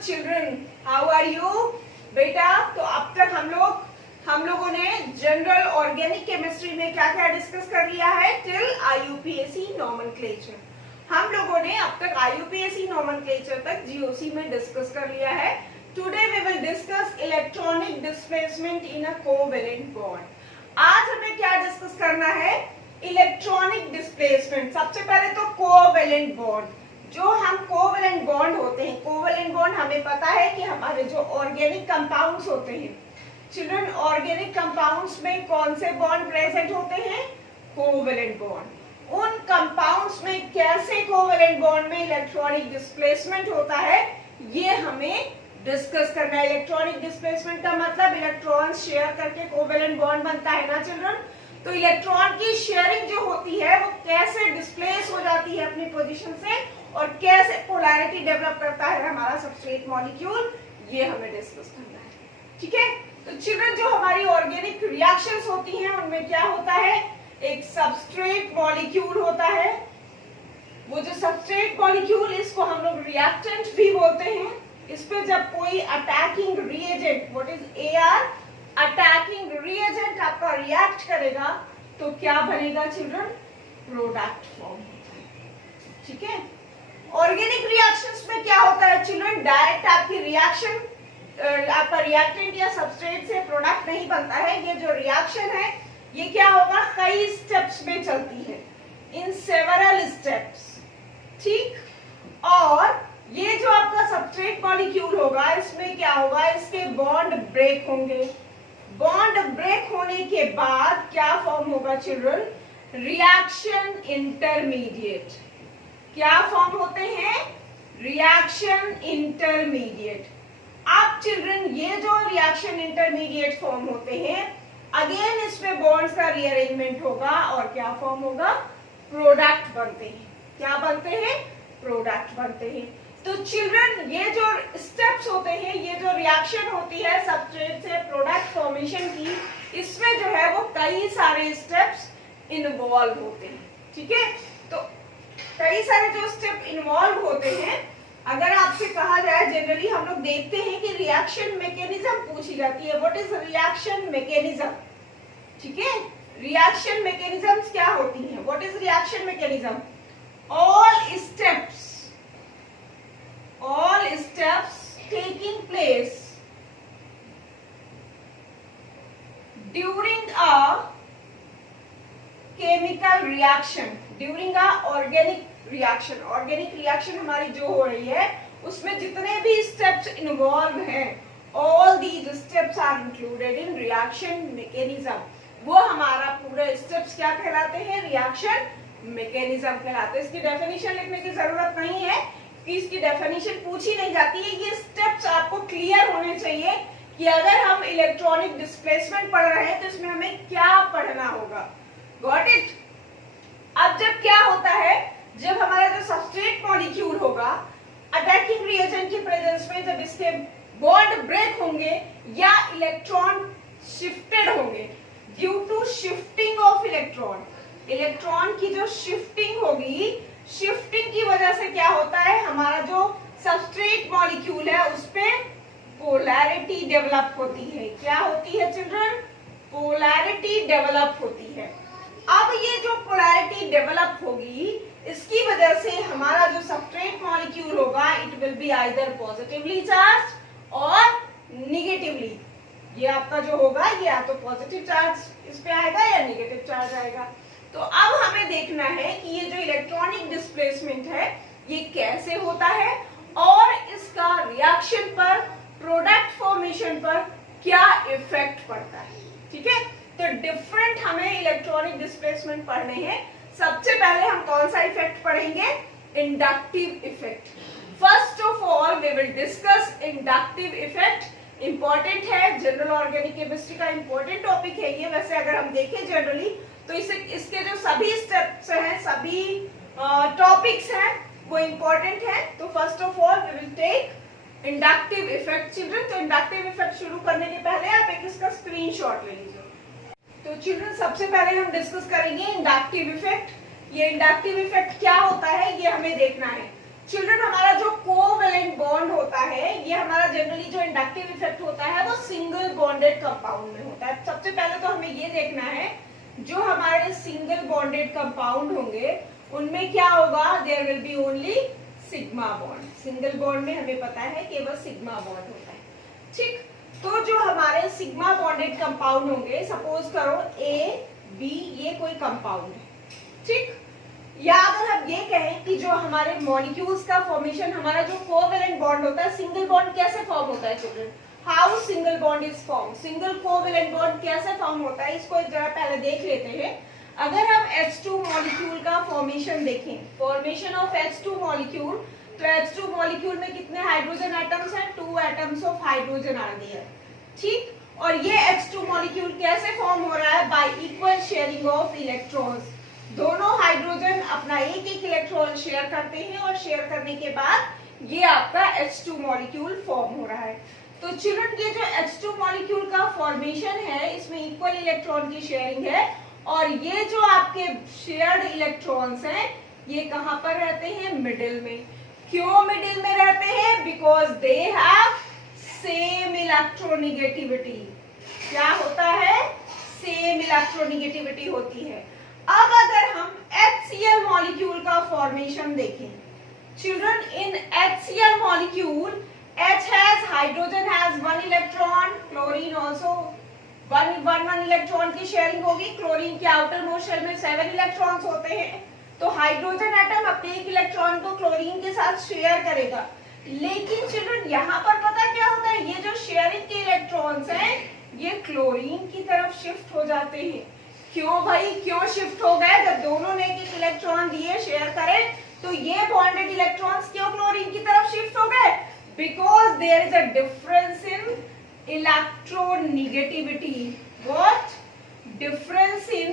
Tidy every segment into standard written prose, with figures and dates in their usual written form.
Children, how are you? बेटा, तो अब तक हम लोगों ने जनरल ऑर्गेनिक केमिस्ट्री में क्या क्या डिस्कस कर लिया है? Till IUPAC nomenclature. हम लोगों ने अब तक आईयूपीएसी नॉमेनक्लेचर तक जीओसी में डिस्कस कर लिया है। Today we will discuss electronic displacement in a covalent bond. आज हमें क्या डिस्कस करना है? Electronic displacement. सबसे पहले तो कोवेलेंट बॉन्ड, जो हम कोवेलेंट बॉन्ड होते हैं, कोवेलेंट बॉन्ड हमें पता है कि हमारे जो ऑर्गेनिक कंपाउंड्स होते हैं चिल्ड्रन, ऑर्गेनिक कंपाउंड्स में कौन से बॉन्ड प्रेजेंट होते हैं? Covalent bond. उन कंपाउंड्स में कैसे कोवेलेंट बॉन्ड में इलेक्ट्रॉनिक डिस्प्लेसमेंट होता है, ये हमें डिस्कस करना है। इलेक्ट्रॉनिक डिस्प्लेसमेंट का मतलब इलेक्ट्रॉन शेयर करके कोवेलेंट बॉन्ड बनता है ना चिल्ड्रन। तो इलेक्ट्रॉन की शेयरिंग जो होती है वो कैसे डिस्प्लेस हो जाती है अपनी पोजीशन से और कैसे पोलैरिटी डेवलप करता है हमारा सबस्ट्रेट मॉलिक्यूल, ये हमें डिस्कस करना है। ठीक है, तो चिल्ड्रन जो हमारी ऑर्गेनिक रिएक्शंस होती हैं उनमें क्या होता है? एक सबस्ट्रेट मॉलिक्यूल होता है। वो जो सबस्ट्रेट मॉलिक्यूल, इसको हम लोग रिएक्टेंट भी बोलते हैं। इस पे जब कोई attacking reagent, what is AR, attacking reagent आपका रिएक्ट करेगा तो क्या बनेगा चिल्ड्रन? प्रोडक्ट फॉर्म होता है। ठीक है, ऑर्गेनिक रिएक्शंस में क्या होता है चिल्ड्रन? डायरेक्ट आपकी रिएक्शन, आपका रिएक्टेंट या सबस्ट्रेट से प्रोडक्ट नहीं बनता है। ये जो रिएक्शन है ये क्या होगा? कई स्टेप्स में चलती है, इन सेवरल स्टेप्स। ठीक, और ये जो आपका सबस्ट्रेट मॉलिक्यूल होगा इसमें क्या होगा? इसके बॉन्ड ब्रेक होंगे। बॉन्ड ब्रेक होने के बाद क्या फॉर्म होगा चिल्ड्रन? Reaction intermediate. क्या फॉर्म होते हैं? Reaction intermediate. अब चिल्ड्रन ये जो रिएक्शन इंटरमीडिएट फॉर्म होते हैं, अगेन इसमें बॉन्ड्स का रीअरेंजमेंट होगा और क्या फॉर्म होगा? प्रोडक्ट बनते हैं। क्या बनते हैं? प्रोडक्ट बनते हैं। तो चिल्ड्रन ये जो स्टेप्स होते हैं, ये जो रिएक्शन होती है सबस्ट्रेट से प्रोडक्ट फॉर्मेशन की, इसमें जो है वो कई सारे स्टेप्स इन्वॉल्व होते हैं। ठीक है, तो कई सारे जो स्टेप इन्वॉल्व होते हैं, अगर आपसे कहा जाए, जनरली हम लोग देखते हैं कि रिएक्शन मैकेनिज्म पूछी जाती है। What is reaction mechanism? ठीक है, रिएक्शन मैकेनिज्म्स क्या होती हैं? What is reaction mechanism? all steps taking place during a chemical reaction, during a organic reaction। organic reaction हमारी जो हो रही है उसमें जितने भी steps involved हैं, all these steps are included in reaction mechanism। वो हमारा पूरे steps क्या कहलाते हैं? reaction mechanism कहलाते हैं। इसकी डेफिनेशन लिखने की जरूरत नहीं है, इसकी डेफिनेशन पूछी नहीं जाती है। ये स्टेप्स आपको क्लियर होने चाहिए कि अगर हम इलेक्ट्रॉनिक डिस्प्लेसमेंट पढ़ रहे हैं तो इसमें हमें क्या पढ़ना होगा। Got it? अब जब क्या होता है, जब हमारा जो सबस्ट्रेट मॉलिक्यूल होगा अटैकिंग रिएजेंट की प्रेजेंस में, जब इसके बॉन्ड ब्रेक होंगे या इलेक्ट्रॉन शिफ्टेड होंगे due to shifting of electron, electron की जो शिफ्टिंग होगी, शिफ्टिंग की वजह से क्या होता है? हमारा जो सबस्ट्रेट मॉलिक्यूल है उस पे पोलैरिटी डेवलप होती है। क्या होती है चिल्ड्रन? पोलैरिटी डेवलप होती है। अब ये जो पोलैरिटी डेवलप होगी, इसकी वजह से हमारा जो सबस्ट्रेट मॉलिक्यूल होगा, it will be either positively charge और निगेटिवली। ये आपका जो होगा ये या तो पॉजिटिव चार्ज इस पे आएगा या निगेटिव चार्ज आएगा। तो अब हमें देखना है कि ये जो इलेक्ट्रॉनिक डिस्प्लेसमेंट है ये कैसे होता है और इसका रिएक्शन पर, प्रोडक्ट फॉर्मेशन पर क्या इफेक्ट पड़ता है। ठीक है, तो डिफरेंट हमें इलेक्ट्रॉनिक डिस्प्लेसमेंट पढ़ने हैं। सबसे पहले हम कौन सा इफेक्ट पढ़ेंगे? Inductive effect. First of all we will discuss inductive effect. Important है, जनरल ऑर्गेनिक केमिस्ट्री का इंपॉर्टेंट टॉपिक है ये। वैसे अगर हम देखें जनरली तो इसके जो सभी स्टेप्स हैं, सभी टॉपिक्स हैं, वो इंपॉर्टेंट है। तो first of all we will take inductive effect children. तो इंडक्टिव इफेक्ट शुरू करने के पहले आप एक इसका स्क्रीनशॉट ले लीजिए। तो चिल्ड्रन सबसे पहले हम डिस्कस करेंगे इंडक्टिव इफेक्ट। ये इंडक्टिव इफेक्ट क्या होता है ये हमें देखना है। चिल्ड्रन हमारा जो कोवेलेंट बॉन्ड होता है ये हमारा जनरली जो इंडक्टिव इफेक्ट होता है वो सिंगल बॉन्डेड कंपाउंड में होता है। सबसे पहले तो हमें ये देखना है जो हमारे सिंगल बॉन्डेड कंपाउंड होंगे उनमें क्या होगा, there will be only sigma bond. Single bond में हमें पता है केवल सिग्मा बॉन्ड होता है, ठीक। तो जो हमारे सिग्मा बॉन्डेड कंपाउंड होंगे, सपोज करो ए बी, ये कोई कंपाउंड है, ठीक। या अगर हम ये कहें कि जो हमारे मॉलिक्यूल्स का फॉर्मेशन, हमारा जो कोवेलेंट बॉन्ड होता है, सिंगल बॉन्ड कैसे फॉर्म होता है children, how single bond is form, single covalent bond कैसे फॉर्म होता है, इसको एक जरा पहले देख लेते हैं। अगर हम H2 मॉलिक्यूल का फॉर्मेशन देखें, फॉर्मेशन ऑफ H2 मॉलिक्यूल, तो H2 मॉलिक्यूल में कितने हाइड्रोजन एटम्स हैं, 2 atoms of hydrogen are there, ठीक। और ये H2 मॉलिक्यूल कैसे फॉर्म हो रहा है, by equal sharing of electrons. दोनों हाइड्रोजन अपना एक एक इलेक्ट्रॉन शेयर करते हैं और शेयर करने के बाद ये आपका H2 मॉलिक्यूल फॉर्म हो रहा है। तो चिल्ड्रन ये जो H2 मॉलिक्यूल का फॉर्मेशन है, इसमें इक्वल इलेक्ट्रॉन की शेयरिंग है और ये जो आपके शेयर्ड इलेक्ट्रॉन्स हैं ये कहां पर रहते हैं, मिडिल में। क्यों मिडिल में रहते हैं, because they have same electronegativity. क्या होता है, सेम इलेक्ट्रोनेगेटिविटी होती है। अब अगर हम HCl मॉलिक्यूल का फॉर्मेशन देखें children, in HCl molecule H has hydrogen has 1 electron, chlorine also one electron की शेयरिंग होगी। क्लोरीन के आउटर मोस्ट शेल में 7 इलेक्ट्रॉन्स होते हैं, तो हाइड्रोजन एटम अपने एक इलेक्ट्रॉन को क्लोरीन के साथ शेयर करेगा। लेकिन चिल्ड्रन यहाँ पर पता क्या होता है, ये जो शेयरिंग के इलेक्ट्रॉन्स हैं ये क्लोरीन की तरफ शिफ्ट हो जाते हैं। क्यों भाई, क्यों शिफ्ट हो गए, जब दोनों ने एक इलेक्ट्रॉन दिए शेयर करे तो ये बॉन्डेड इलेक्ट्रॉन्स क्यों क्लोरीन की तरफ शिफ्ट हो गए, because there is a difference in electronegativity. What? Difference in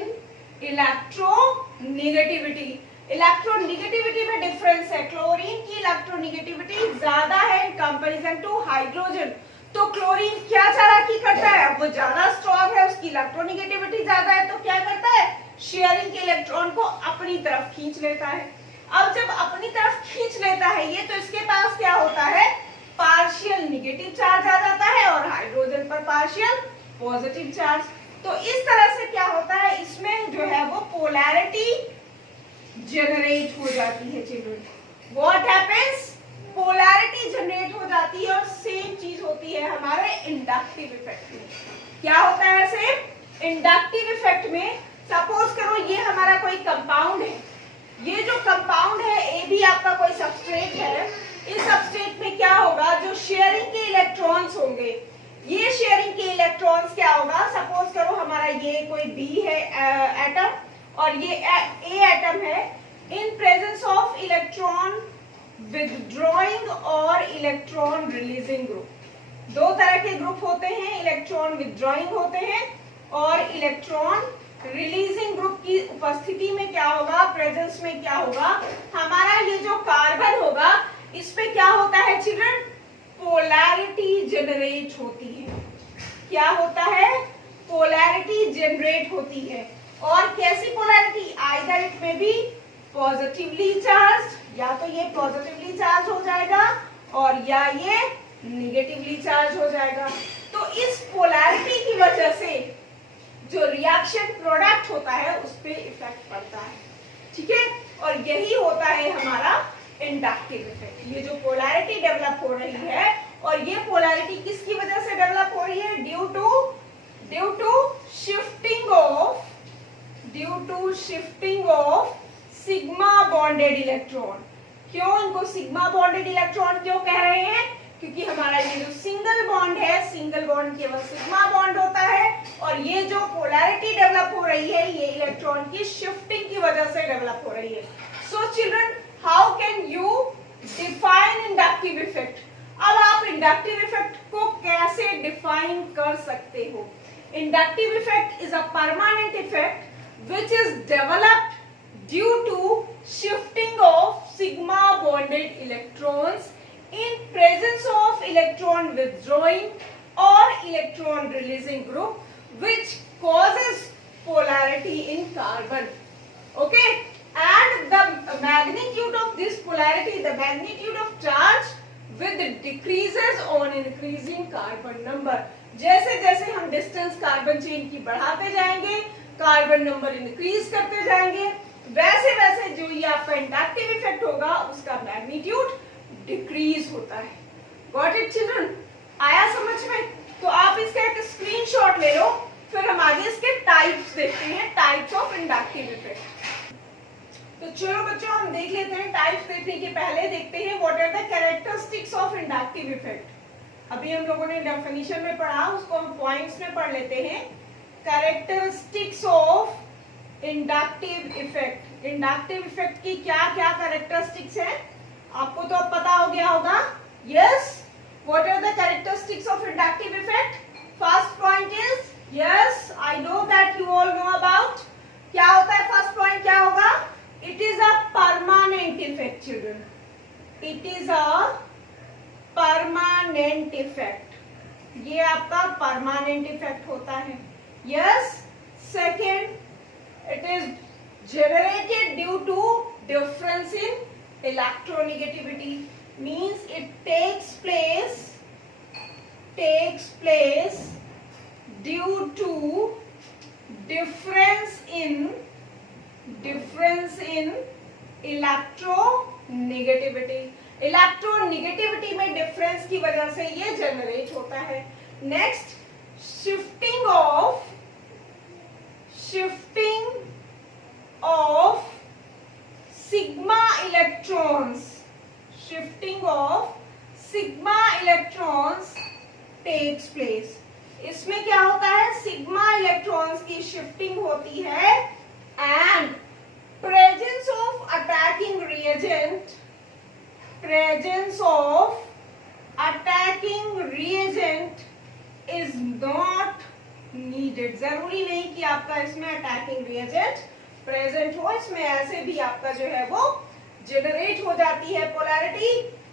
electronegativity. Electronegativity में डिफरेंस है। क्लोरीन की इलेक्ट्रोनेगेटिविटी ज्यादा है इन कंपैरिजन टू हाइड्रोजन। तो क्लोरीन क्या चालाकी करता है, वो ज्यादा स्ट्रॉन्ग है, उसकी इलेक्ट्रोनेगेटिविटी ज्यादा है, तो क्या करता है, शेयरिंग के इलेक्ट्रॉन को अपनी तरफ खींच लेता है। अब जब अपनी तरफ खींच लेता है ये, तो इसके पास क्या होता है, पार्शियल निगेटिव चार्ज आ जाता है और हाइड्रोजन पर पार्शियल पॉजिटिव चार्ज। तो इस तरह से क्या होता है, इसमें जो है वो पोलैरिटी जनरेट हो जाती है children. What happens, polarity generate हो जाती है। और सेम चीज होती है हमारे इंडक्टिव इफेक्ट में। क्या होता है सेम इंडक्टिव इफेक्ट में, सपोज करो ये हमारा कोई कंपाउंड है, ये जो कंपाउंड है ए बी आपका कोई सबस्ट्रेट है, इस सबस्ट्रेट में क्या होगा, जो शेयरिंग के इलेक्ट्रॉन्स होंगे, ये शेयरिंग के इलेक्ट्रॉन्स क्या होगा, सपोज करो हमारा ये कोई बी है एटम और ये ए एटम है, in presence of electron withdrawing और इलेक्ट्रॉन रिलीजिंग ग्रुप। दो तरह के ग्रुप होते हैं, इलेक्ट्रॉन विथड्रॉइंग होते हैं और इलेक्ट्रॉन रिलीजिंग ग्रुप की उपस्थिति में क्या होगा, प्रेजेंस में क्या होगा, हमारा ये जो कार्बन होगा इस पे क्या होता है चिल्ड्रन, पोलैरिटी जनरेट होती है। क्या होता है, पोलैरिटी जनरेट होती है। और कैसी पोलैरिटी, आइदर इट में बी पॉजिटिवली चार्ज, या तो ये पॉजिटिवली चार्ज हो जाएगा और या ये निगेटिवली चार्ज हो जाएगा। तो इस पोलैरिटी की वजह से जो रिएक्शन प्रोडक्ट होता है उस पे इफेक्ट पड़ता है, ठीक है। और यही होता है हमारा इंडक्टिव इफेक्ट। ये जो पोलैरिटी डेवलप हो रही है, और ये पोलैरिटी किसकी वजह से डेवलप हो रही है, due to shifting of sigma bonded electron. क्यों इनको सिग्मा बॉन्डेड इलेक्ट्रॉन क्यों कह रहे हैं, क्योंकि हमारा ये जो सिंगल बॉन्ड है, सिंगल बॉन्ड केवल सिग्मा बॉन्ड होता है, और ये जो पोलैरिटी डेवलप हो रही है ये इलेक्ट्रॉन की शिफ्टिंग की वजह से डेवलप हो रही है। So children, how can you define inductive effect. अब आप इंडक्टिव इफेक्ट को कैसे डिफाइन कर सकते हो। Inductive effect is a permanent effect which is developed due to shifting of sigma bonded electrons in presence of electron withdrawing or electron releasing group which causes polarity in carbon. Okay, and the magnitude of this polarity, the magnitude of charge with decreases on increasing carbon number। जैसे जैसे हम distance carbon chain की बढ़ाते जाएंगे, carbon number increase करते जाएंगे, वैसे वैसे जो ये आपका इंडक्टिव इफेक्ट होगा उसका मैग्नीट्यूड डिक्रीज होता है। Got it children? आया समझ में? तो आप इसका एक स्क्रीनशॉट ले लो, फिर हम आगे इसके टाइप्स देखते हैं, टाइप्स ऑफ इंडक्टिव इफेक्ट। तो चलो बच्चों हम देख लेते हैं। टाइप्स देखने के पहले देखते हैं what are the characteristics of inductive effect. अभी हम लोगों ने डेफिनेशन में पढ़ा, उसको हम पॉइंट्स में पढ़ लेते हैं। Characteristics of inductive effect. Inductive effect की क्या क्या कैरेक्टरिस्टिक्स हैं आपको तो अब पता हो गया होगा। Yes, what are the characteristics of inductive effect? First point is, yes I know that you all know about. क्या होता है फर्स्ट पॉइंट? क्या होगा? It is a permanent effect, children. It is a permanent effect. ये आपका permanent effect होता है। Yes. Second, it is generated due to difference in electronegativity. Means it takes place due to difference in electronegativity. Electronegativity में difference की वजह से ये generate होता है। Next, shifting of sigma electrons takes place. इसमें क्या होता है? सिग्मा इलेक्ट्रॉन्स की शिफ्टिंग होती है and presence of attacking reagent is not needed। जरूरी नहीं कि आपका इसमें अटैकिंग रिएजेंट प्रेजेंट हो, इसमें ऐसे भी आपका जो है वो जनरेट हो जाती है polarity,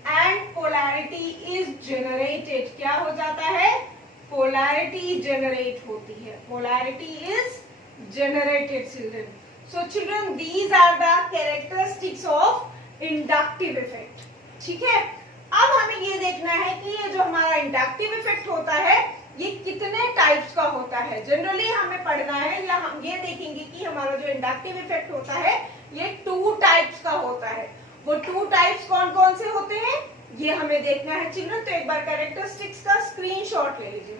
and polarity is generated. क्या हो जाता है? पोलैरिटी जनरेट होती है। Polarity is generated, children. So children, these are the characteristics of inductive effect। ठीक है, अब हमें ये देखना है कि ये जो हमारा इंडक्टिव इफेक्ट होता है ये कितने टाइप्स का होता है। जनरली हमें पढ़ना है, या हम ये देखेंगे कि हमारा जो इंडक्टिव इफेक्ट होता है ये 2 टाइप्स का होता है। वो 2 टाइप्स कौन कौन से होते हैं ये हमें देखना है चिल्ड्रन। तो एक बार कैरेक्टरिस्टिक्स का स्क्रीनशॉट ले लीजिए।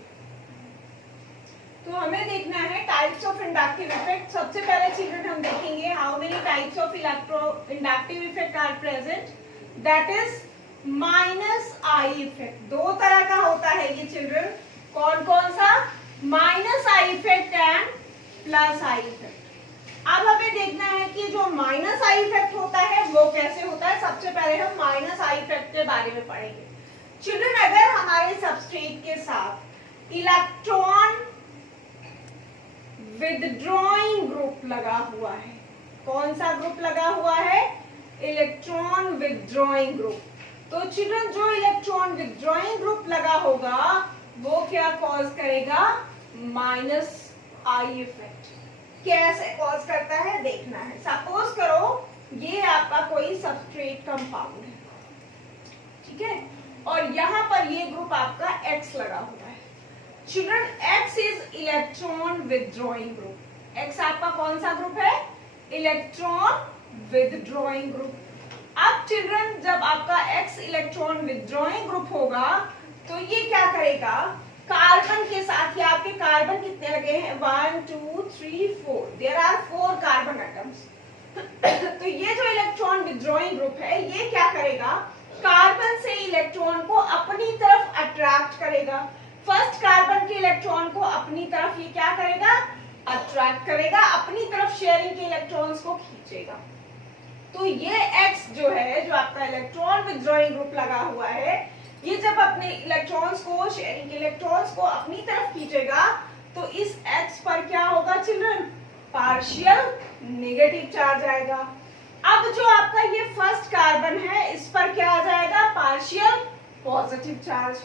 तो हमें देखना है टाइप्स ऑफ इंडक्टिव इफेक्ट। सबसे पहले चिल्ड्रन हम देखेंगे how many types of inductive effect are present. That is minus I effect. 2 तरह का होता है ये चिल्ड्रन। कौन कौन सा? Minus I effect and plus I effect. अब हमें देखना है कि जो माइनस आई इफेक्ट होता है वो कैसे होता है। सबसे पहले हम माइनस आई इफेक्ट के बारे में पढ़ेंगे। चिल्ड्रन, अगर हमारे सबस्ट्रेट के साथ इलेक्ट्रॉन विथड्रॉइंग ग्रुप लगा हुआ है, कौन सा ग्रुप लगा हुआ है? Electron withdrawing group. तो चिल्ड्रन, जो इलेक्ट्रॉन विथड्रॉइंग ग्रुप लगा होगा वो क्या कॉज करेगा? Minus I effect. कैसे कॉज करता है देखना है। सपोज करो ये आपका कोई सबस्ट्रेट कंपाउंड है, ठीक है, और यहाँ पर ये ग्रुप आपका X लगा हुआ है। Children, X is electron withdrawing group. X आपका कौन सा ग्रुप है? Electron withdrawing group. अब चिल्ड्रन, जब आपका X इलेक्ट्रॉन विथड्रॉइंग ग्रुप होगा तो ये क्या करेगा? कार्बन के साथ, ये आपके कार्बन कितने लगे हैं? 1 2 3 4। There are 4 carbon atoms. तो ये जो इलेक्ट्रॉन विथड्रॉइंग ग्रुप है ये क्या करेगा? कार्बन से इलेक्ट्रॉन को अपनी तरफ अट्रैक्ट करेगा। फर्स्ट कार्बन के इलेक्ट्रॉन को अपनी तरफ ये क्या करेगा? अट्रैक्ट करेगा, अपनी तरफ शेयरिंग के इलेक्ट्रॉन्स को खींचेगा। तो ये X जो है, जो आपका इलेक्ट्रॉन विथड्रॉइंग ग्रुप लगा हुआ है, ये जब अपने इलेक्ट्रॉन्स को, शेयरिंग के इलेक्ट्रॉन्स को अपनी तरफ खींचेगा तो इस X पर क्या होगा चिल्ड्रन? पार्शियल नेगेटिव चार्ज आएगा। अब जो आपका ये फर्स्ट कार्बन है इस पर क्या आ जाएगा? Partial positive charge.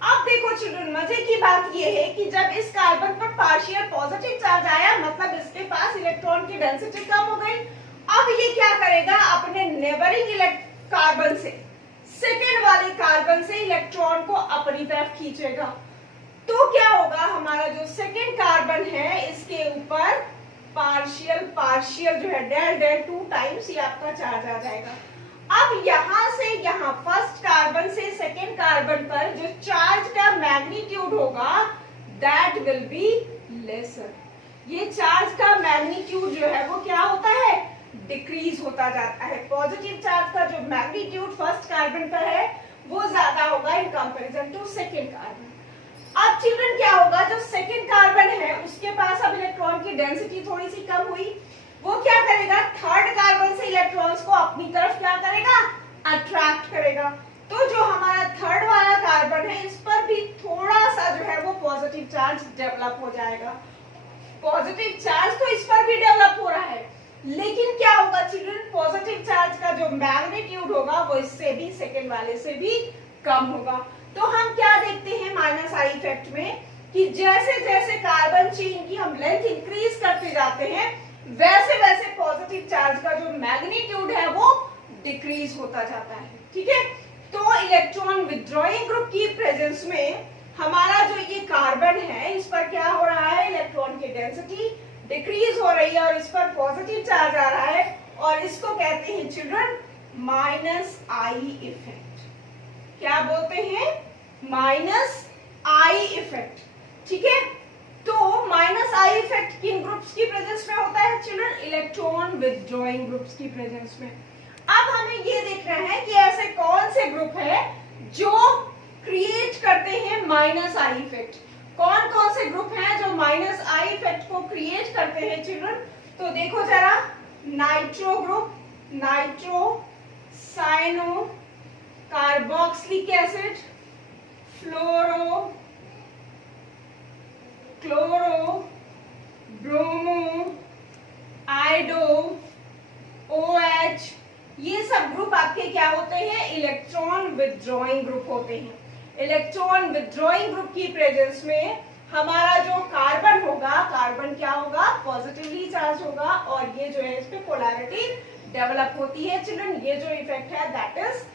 अब देखो चिल्ड्रन, मजे की बात ये है कि जब इस कार्बन पर पार्शियल पॉजिटिव चार्ज आया मतलब इसके पास इलेक्ट्रॉन की डेंसिटी कम हो गई। अब ये क्या करेगा? अपने नेबरिंग कार्बन से सेकेंड वाले कार्बन से इलेक्ट्रॉन को अपनी तरफ खींचेगा। तो क्या होगा, हमारा जो सेकेंड कार्बन है इसके ऊपर पार्शियल जो है डेल डेल 2 टाइम्स ये आपका चार्ज आ जाएगा। अब यहां से यहां फर्स्ट कार्बन से सेकेंड कार्बन पर जो चार्ज का मैग्नीट्यूड होगा दैट विल बी लेसर। ये चार्ज का मैग्नीट्यूड जो है वो क्या होता है, डिक्रीज होता जाता है। पॉजिटिव चार्ज का जो मैग्नीट्यूड फर्स्ट कार्बन पर है वो ज्यादा होगा in comparison to second carbon. अब चिल्ड्रन क्या होगा, जो सेकेंड कार्बन है उसके पास अब इलेक्ट्रॉन की डेंसिटी थोड़ी सी कम हुई, वो क्या करेगा, थर्ड कार्बन से इलेक्ट्रॉन्स को अपनी तरफ क्या करेगा, अट्रैक्ट करेगा। तो जो हमारा थर्ड वाला कार्बन है इस पर भी थोड़ा सा जो है वो पॉजिटिव चार्ज डेवलप हो जाएगा। पॉजिटिव चार्ज तो इस पर भी डेवलप हो रहा है, लेकिन क्या होगा चिल्ड्रन, पॉजिटिव चार्ज का जो मैग्नीट्यूड होगा वो इससे भी सेकेंड वाले से भी कम होगा। तो हम क्या देखते हैं माइनस आई इफेक्ट में कि जैसे जैसे कार्बन चेन की हम लेंथ इंक्रीज करते जाते हैं वैसे वैसे पॉजिटिव चार्ज का जो मैग्नीट्यूड है वो डिक्रीज होता जाता है। ठीक है, तो इलेक्ट्रॉन विथड्रॉइंग ग्रुप की प्रेजेंस में हमारा जो ये कार्बन है इस पर क्या हो रहा है, इलेक्ट्रॉन की डेंसिटी डिक्रीज हो रही है और इस पर पॉजिटिव चार्ज आ रहा है और इसको कहते हैं चिल्ड्रन माइनस आई इफेक्ट। क्या बोलते हैं, माइनस आई इफेक्ट। ठीक है, तो माइनस आई इफेक्ट किन ग्रुप्स की प्रेजेंस में होता है चिल्ड्रन, इलेक्ट्रॉन विथड्रॉइंग ग्रुप्स की प्रेजेंस में। अब हमें ये देखना है कि ऐसे कौन से ग्रुप है जो क्रिएट करते हैं माइनस आई इफेक्ट। कौन कौन से ग्रुप हैं जो माइनस आई इफेक्ट को क्रिएट करते हैं चिल्ड्रन, तो देखो जरा, nitro group, nitro, cyano, carboxylic acid, fluoro, chloro, bromo, iodo, OH, ये सब ग्रुप आपके क्या होते हैं, इलेक्ट्रॉन विथड्रॉइंग ग्रुप होते हैं। इलेक्ट्रॉन विथड्रॉइंग ग्रुप की प्रेजेंस में हमारा जो कार्बन होगा, कार्बन क्या होगा, पॉजिटिवली चार्ज होगा और ये जो है इस पे पोलैरिटी डेवलप होती है चिल्ड्रन। ये जो इफेक्ट है that is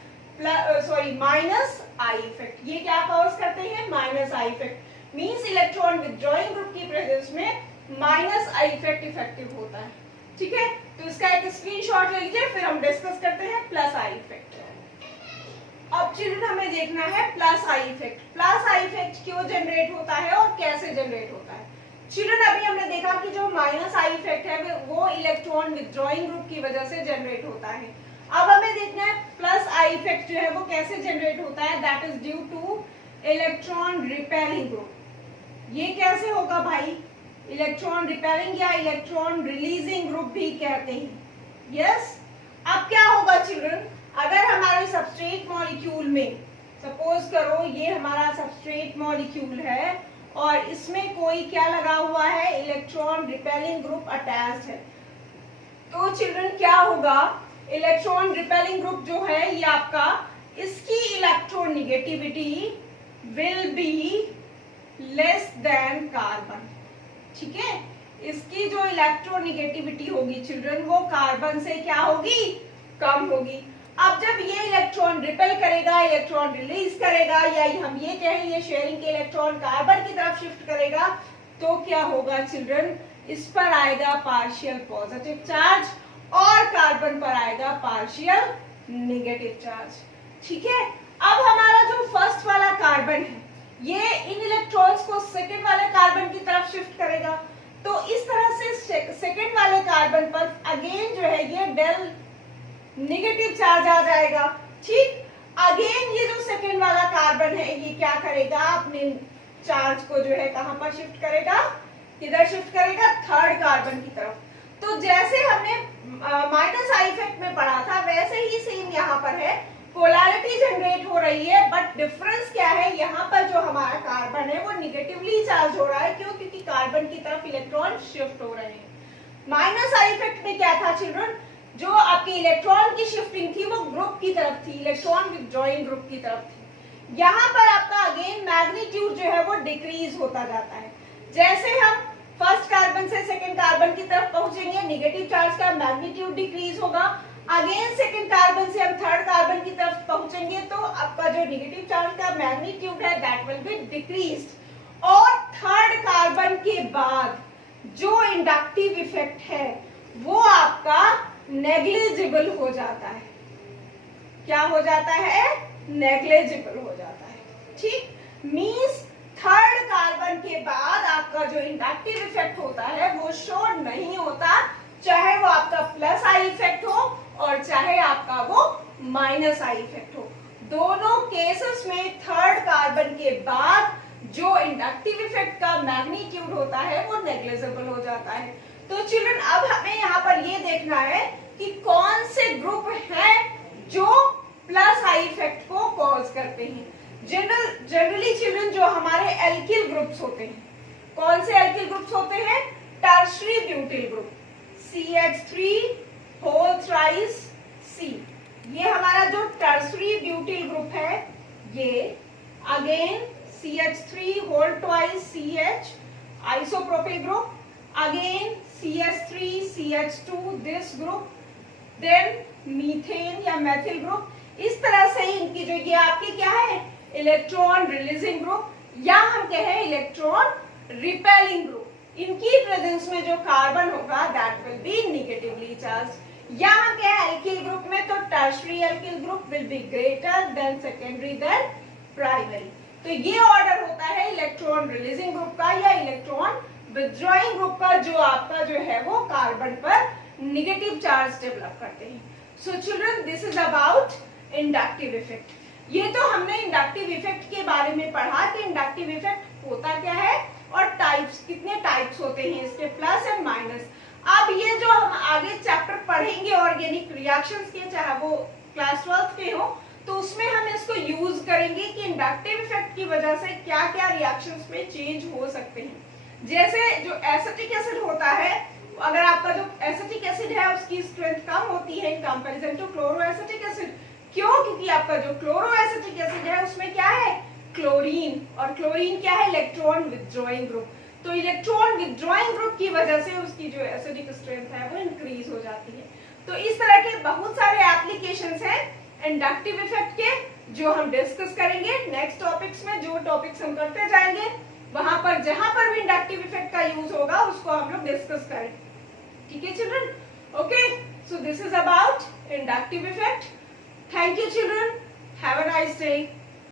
minus I effect. ये क्या कॉज करते हैं, minus I effect means electron withdrawing group की प्रेजेंस में माइनस आई इफेक्ट इफेक्टिव होता है। ठीक है, तो इसका एक स्क्रीनशॉट ले लीजिए, फिर हम डिस्कस करते हैं प्लस आई इफेक्ट। अब चिल्ड्रन हमें देखना है plus I effect. Plus I effect क्यों जनरेट होता है और कैसे जनरेट होता है। चिल्ड्रन अभी हमने देखा कि जो माइनस आई इफेक्ट है वो इलेक्ट्रॉन विथड्रॉइंग ग्रुप की वजह से जनरेट होता है। अब हमें देखना है प्लस आई इफेक्ट जो है वो कैसे जनरेट होता है, that is due two electron repelling group. ये कैसे होगा भाई, इलेक्ट्रॉन रिपेलिंग या इलेक्ट्रॉन रिलीजिंग ग्रुप भी कहते हैं। यस, अब क्या होगा चिल्ड्रन, अगर हमारे सबस्ट्रेट मॉलिक्यूल में सपोज करो ये हमारा सबस्ट्रेट मॉलिक्यूल है और इसमें कोई क्या लगा हुआ है, इलेक्ट्रॉन रिपेलिंग ग्रुप अटैच्ड है, तो चिल्ड्रन क्या होगा, इलेक्ट्रॉन रिपेलिंग ग्रुप जो है ये आपका, इसकी electronegativity will be less than carbon. ठीक है, इसकी जो इलेक्ट्रोनेगेटिविटी होगी चिल्ड्रन वो कार्बन से क्या होगी, कम होगी। अब जब ये इलेक्ट्रॉन रिपेल करेगा, इलेक्ट्रॉन रिलीज करेगा, या हम ये कहें ये शेयरिंग के इलेक्ट्रॉन कार्बन की तरफ शिफ्ट करेगा, तो क्या होगा चिल्ड्रन, इस पर आएगा पार्शियल पॉजिटिव चार्ज और कार्बन पर आएगा पार्शियल नेगेटिव चार्ज। ठीक है, अब हमारा जो फर्स्ट वाला कार्बन है ये इन इलेक्ट्रॉन्स को सेकेंड वाले कार्बन की तरफ शिफ्ट करेगा, तो इस तरह से सेकेंड वाले कार्बन पर अगेन जो है ये डेल नेगेटिव चार्ज आ जाएगा। ठीक, अगेन ये जो सेकेंड वाला कार्बन है ये क्या करेगा, अपने चार्ज को जो है कहां पर शिफ्ट करेगा, किधर शिफ्ट करेगा, थर्ड कार्बन की तरफ। तो जैसे हमने माइनस आई इफेक्ट में पढ़ा था वैसे ही सेम यहाँ पर है, पोलैरिटी जनरेट हो रही है, बट डिफरेंस क्या है, यहाँ पर जो हमारा कार्बन है वो निगेटिवली चार्ज हो रहा है। क्यों, क्योंकि कार्बन की तरफ इलेक्ट्रॉन शिफ्ट हो रहे हैं। माइनस आई इफेक्ट में क्या था चिल्ड्रन, जो आपके इलेक्ट्रॉन की शिफ्टिंग थी वो ग्रुप की तरफ थी, इलेक्ट्रॉन विथड्रॉइंग ग्रुप की तरफ थी। यहाँ पर आपका अगेन मैग्नीट्यूड जो है वो डिक्रीज होता जाता है। जैसे हम फर्स्ट कार्बन से सेकेंड कार्बन की तरफ पहुंचेंगे, नेगेटिव चार्ज का मैग्नीट्यूड डिक्रीज होगा, अगेन सेकेंड कार्बन से हम थर्ड कार्बन की तरफ पहुंचेंगे तो आपका जो नेगेटिव चार्ज का मैग्नीट्यूड है दैट विल बी डिक्रीज्ड। और थर्ड कार्बन के बाद जो इंडक्टिव इफेक्ट है वो आपका नेग्लिजिबल हो जाता है। क्या हो जाता है? नेग्लिजिबल हो जाता है। ठीक, मींस थर्ड कार्बन के बाद आपका जो इंडक्टिव इफेक्ट होता है वो शो नहीं होता, चाहे वो आपका प्लस आई इफेक्ट हो और चाहे आपका वो माइनस आई इफेक्ट हो। दोनों केसेस में थर्ड कार्बन के बाद जो इंडक्टिव इफेक्ट का मैग्नीट्यूड होता है वो नेग्लिजिबल हो जाता है। तो चिल्ड्रन अब हमें यहाँ पर ये देखना है कि कौन से ग्रुप हैं जो प्लस आई इफेक्ट को कॉज करते हैं। जनरली चिल्ड्रन जो हमारे एल्किल ग्रुप्स होते हैं, कौन से एल्किल ग्रुप्स होते हैं? Tertiary butyl group CH3 whole thrice C। ये हमारा जो टर्शियरी ब्यूटिल ग्रुप है ये again CH3 whole twice CH isopropyl group, again CH3 CH2 this group, then methane या मेथिल ग्रुप। इस तरह से इनकी जो ये आपके क्या है इलेक्ट्रॉन रिलीजिंग ग्रुप या हम कहें इलेक्ट्रॉन रिपेलिंग ग्रुप, इनकी प्रेजेंस में जो कार्बन होगा that will be negatively charge. या हम कहें एल्किल ग्रुप में तो tertiary alkyl group will be greater than secondary than primary. तो ये ऑर्डर होता है इलेक्ट्रॉन रिलीजिंग ग्रुप का या इलेक्ट्रॉन विथड्रॉइंग ग्रुप का, जो आपका जो है वो कार्बन पर नेगेटिव चार्ज डेवलप करते हैं। So children this is about inductive effect. ये तो हमने इंडक्टिव इफेक्ट के बारे में पढ़ा कि इंडक्टिव इफेक्ट होता क्या है और टाइप्स, कितने टाइप्स होते हैं इसके, प्लस एंड माइनस। अब ये जो हम आगे चैप्टर पढ़ेंगे ऑर्गेनिक रिएक्शंस के, चाहे वो क्लास 12 के हो, तो उसमें हम इसको यूज करेंगे कि इंडक्टिव इफेक्ट की वजह से क्या क्या रिएक्शंस में चेंज हो सकते हैं। जैसे जो एसिटिक एसिड होता है, अगर आपका जो एसिटिक एसिड है उसकी स्ट्रेंथ कम होती है in comparison to chloroacetic acid. क्यों? क्योंकि आपका जो क्लोरोएसिटिक एसिड है उसमें क्या है क्लोरीन, और क्लोरीन क्या है इलेक्ट्रॉन विथड्रॉइंग ग्रुप। तो इलेक्ट्रॉन विथड्रॉइंग ग्रुप की वजह से उसकी जो एसिडिक स्ट्रेंथ है वो इंक्रीज हो जाती है। तो इस तरह के बहुत सारे एप्लीकेशंस हैं इंडक्टिव इफेक्ट के जो हम डिस्कस करेंगे नेक्स्ट टॉपिक्स में। जो टॉपिक्स हम करते जाएंगे वहां पर जहां पर भी इंडक्टिव इफेक्ट का यूज होगा उसको हम लोग डिस्कस करेंगे। ठीक है children? Okay, so this is about inductive effect. Thank you children. Have a nice day.